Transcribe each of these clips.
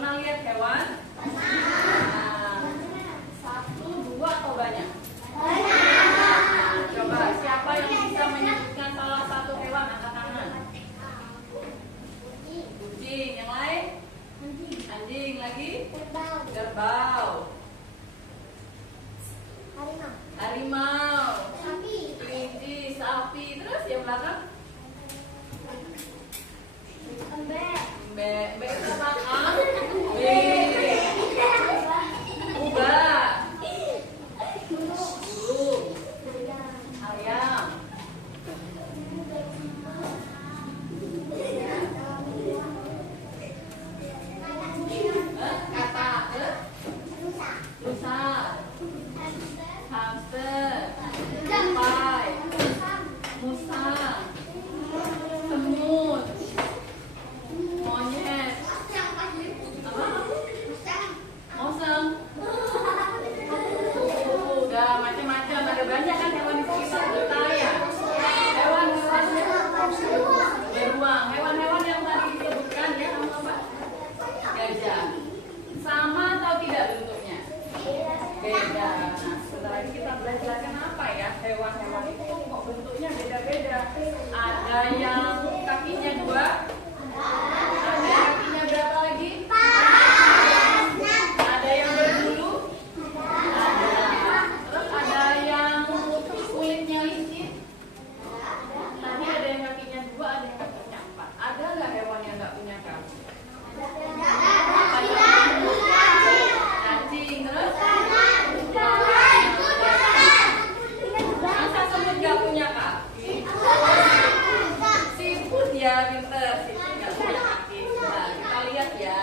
Pernah lihat hewan? Nah, satu, dua atau banyak? Nah, coba siapa yang bisa menyebutkan salah satu hewan? Angkat tangan. Kucing. Yang lain? Anjing. Lagi? Kerbau. Harimau. Kelinci. Sapi. Terus yang belakang? Mbek itu makan. Ubah. Burung. Ayam. Kata. Rusa. Hamster. Tupai. Musang. Semut. Monyet. Moseng. Udah macam-macam, ada banyak kan hewan di sekitar kita ya. Hewan-hewan beruang, hewan-hewan yang tadi disebutkan ya, nama apa? Gajah. Sama atau tidak bentuknya? Beda. Nah, sebentar lagi kita belajarkan apa ya hewan-hewan itu kok bentuknya beda-beda. Ada yang kakinya 2. Ada kakinya berapa lagi? Ada yang berbulu? Ada. Terus ada yang kulitnya licin? Tadi ada yang kakinya 2, ada yang kakinya 4. Ada nggak hewan yang nggak punya kaki? Cacing. Terus? Masa semut nggak punya kaki? Siput ya, pinter. Siput nggak punya kaki. Nah, kita lihat ya.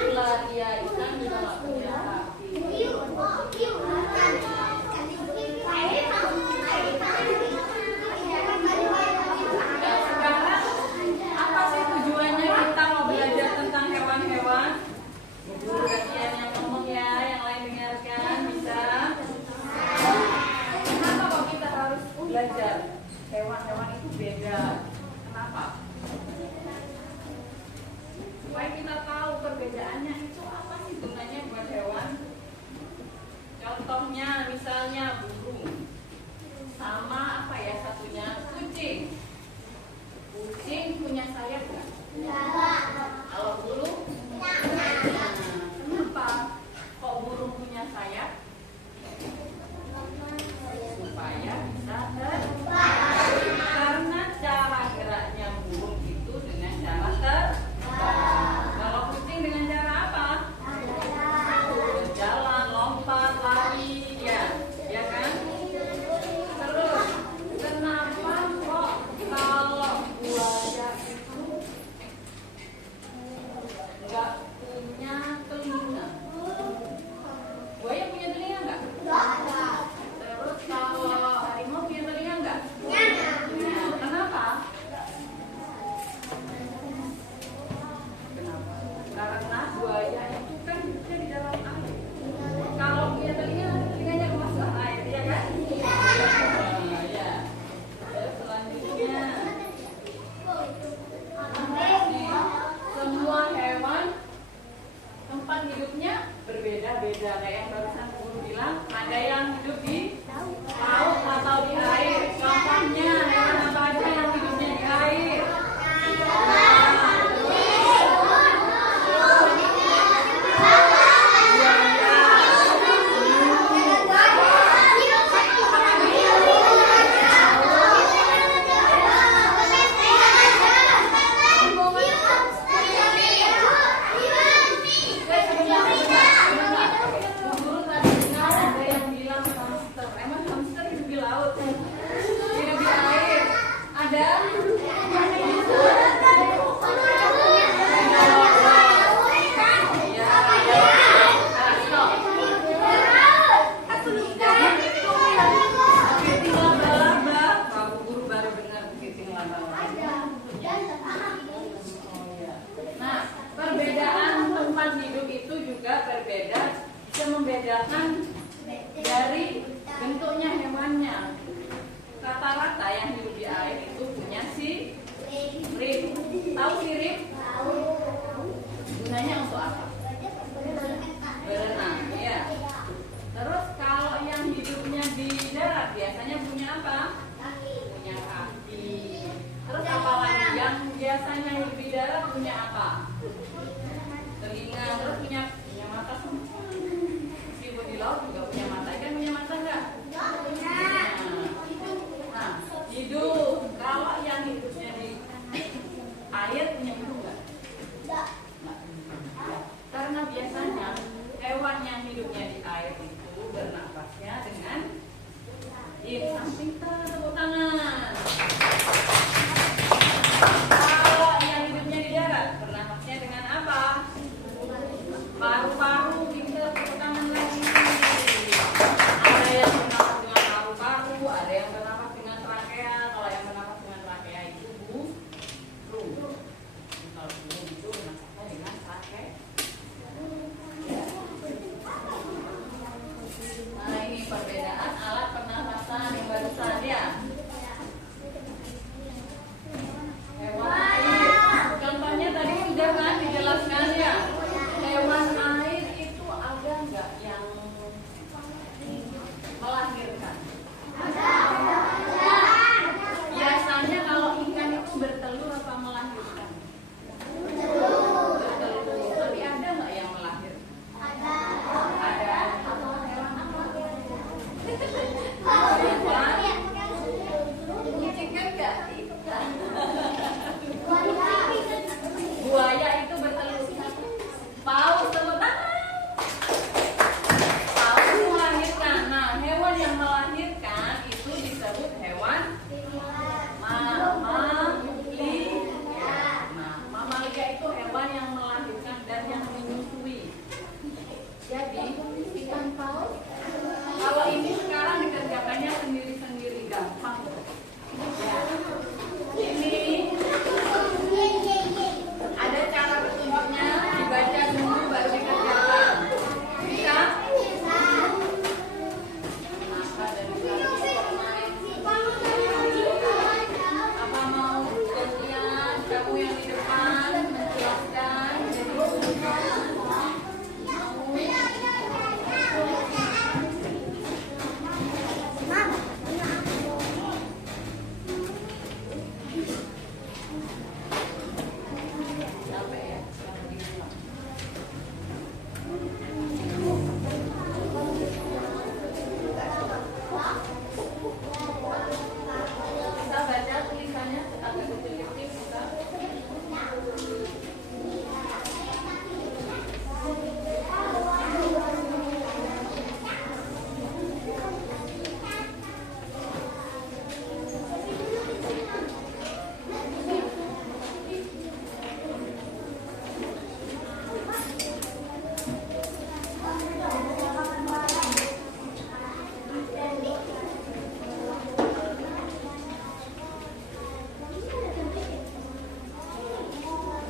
Ular ya, ikan juga nggak punya kaki. Nah, sekarang apa sih tujuannya kita mau belajar tentang hewan-hewan? Guru gantian yang ngomong ya, yang lain dengarkan bisa. Kenapa kok kita harus belajar? Hewan-hewan itu beda. Kenapa? Supaya kita tahu perbedaannya itu apa sih gunanya buat hewan. Contohnya misalnya burung sama apa ya satunya? Kucing. Kucing punya sayap nggak? Kalau burung? Nah, kenapa kok burung punya sayap? Supaya bisa terbang. Karena cara geraknya burung itu dengan cara terbang. Kalau kucing dengan cara apa? Berjalan, lompat, lari, ya kan? Terus kenapa kok kalau buaya itu nggak punya telinga? Buaya punya telinga nggak? Terus kalau harimau punya telinga nggak? Kenapa? Karena buaya itu kan hidupnya di dalam air. Kalau punya telinga, telinganya masuk air, ya kan? Ya. Terus selanjutnya, semua hewan tempat hidupnya berbeda-beda. Kayak yang barusan guru bilang, ada yang hidup di laut atau di air. Contohnya hewan apa aja yang hidupnya di air? membedakan dari bentuknya hewannya. Rata-rata yang hidup di air itu punya sirip. Tahu sirip? Gunanya biasanya hidup di darat punya apa? Telinga, terus punya mata semua. Meskipun di laut juga punya mata, ikan punya mata nggak? Nah, hidung. Kalau yang hidupnya di air punya hidung nggak? Nggak. Karena biasanya hewan yang hidupnya di air itu bernafasnya dengan samping tepuk tangan. Kalau yang hidupnya di darat bernafasnya dengan apa? Paru-paru. Kita tepuk tangan lagi. Ada yang bernafas dengan paru-paru, ada yang bernafas dengan trakea. Kalau yang bernafas dengan trakea itu burung. Kalau burung itu bernafasnya dengan trakea. Nah, ini perbedaan alat pernafasan yang barusan ya. Hewan air. Contohnya tadi sudah kan dijelaskan ya. Hewan air itu ada nggak yang melahirkan? Biasanya kalau ikan itu bertelur apa melahirkan? Bertelur. Tapi ada nggak yang melahirkan? Ada. Buaya itu bertelur. Paus, tepuk tangan. Paus melahirkan. Nah, hewan yang melahirkan itu disebut hewan mamalia. Nah, mamalia itu hewan yang melahirkan dan yang menyusui. Jadi, ikan paus kalau ini sekarang dikerjakannya sendiri-sendiri, gampang. Ya. Ini ada cara petunjuknya, dibaca dulu baru dikerjakan. Bisa? Kenapa dari tadi apa mau gantian kamu yang di depan menjelaskan? Kita baca tulisannya agak kecil-kecil kita.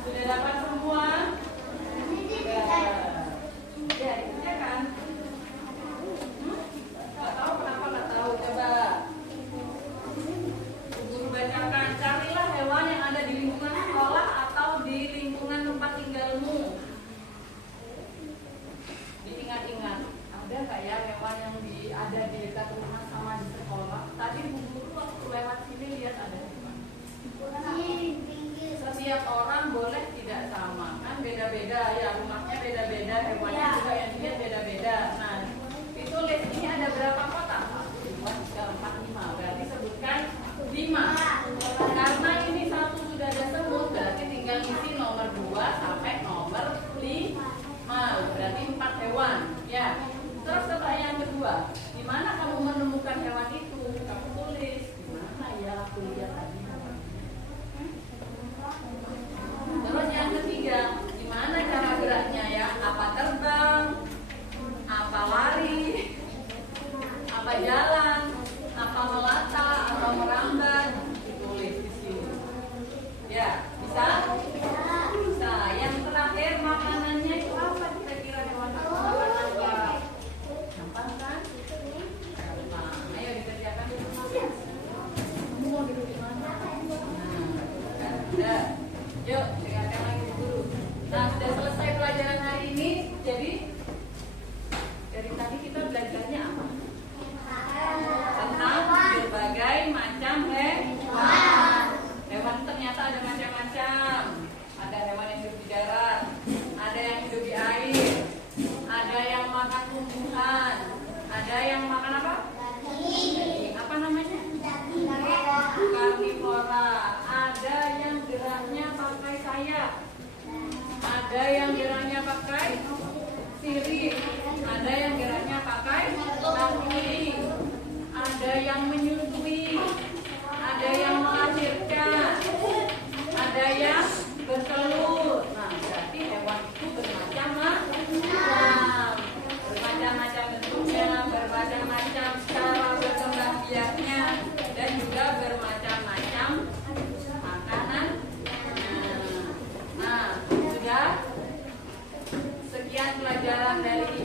Sudah dapat semua? Ya, dikerjakan. Nggak tahu kenapa nggak tahu, coba guru bacakan. Carilah hewan yang ada di lingkungan sekolah atau di lingkungan tempat tinggalmu. Diingat-ingat, ada nggak ya hewan yang ada di dekat rumah sama di sekolah? Tadi bu guru waktu lewat sini lihat ada hewan. Setiap orang boleh tidak sama, kan beda-beda ya, rumahnya beda-beda, hewannya juga yang dilihat beda-beda. Nah, ditulis ini ada berapa kotak? 1, 2, 3, 4, 5. Berarti sebutkan 5. Karena ini satu sudah ada semut, berarti tinggal isi nomor 2 sampai nomor 5. Berarti 4 hewan. Ya. Terus pertanyaan kedua, di mana kamu menemukan hewan itu? Kamu tulis. Di mana ya aku lihat tadi? Terus yang ketiga, gimana cara geraknya ya? Apa terbang? Apa lari? Apa jalan? Apa melata? Apa merambat? Ditulis di sini. Ya, bisa? Bisa. Yang terakhir, makanannya itu apa kira-kira hewan apa? Gampang kan? Gampang. Ayo dikerjakan. Kamu mau duduk di mana? Nah, yuk, dengarkan lagi dulu. Nah, sudah selesai pelajaran hari ini. Jadi, dari tadi kita belajarnya apa? Tentang berbagai macam hewan. Hewan ternyata ada macam-macam. yang menyusui, ada yang melahirkan, ada yang bertelur. Nah, berarti hewan itu bermacam-macam, bermacam-macam bentuknya, bermacam-macam cara berkembang biaknya, dan juga bermacam-macam makanan. Nah, sudah sekian pelajaran dari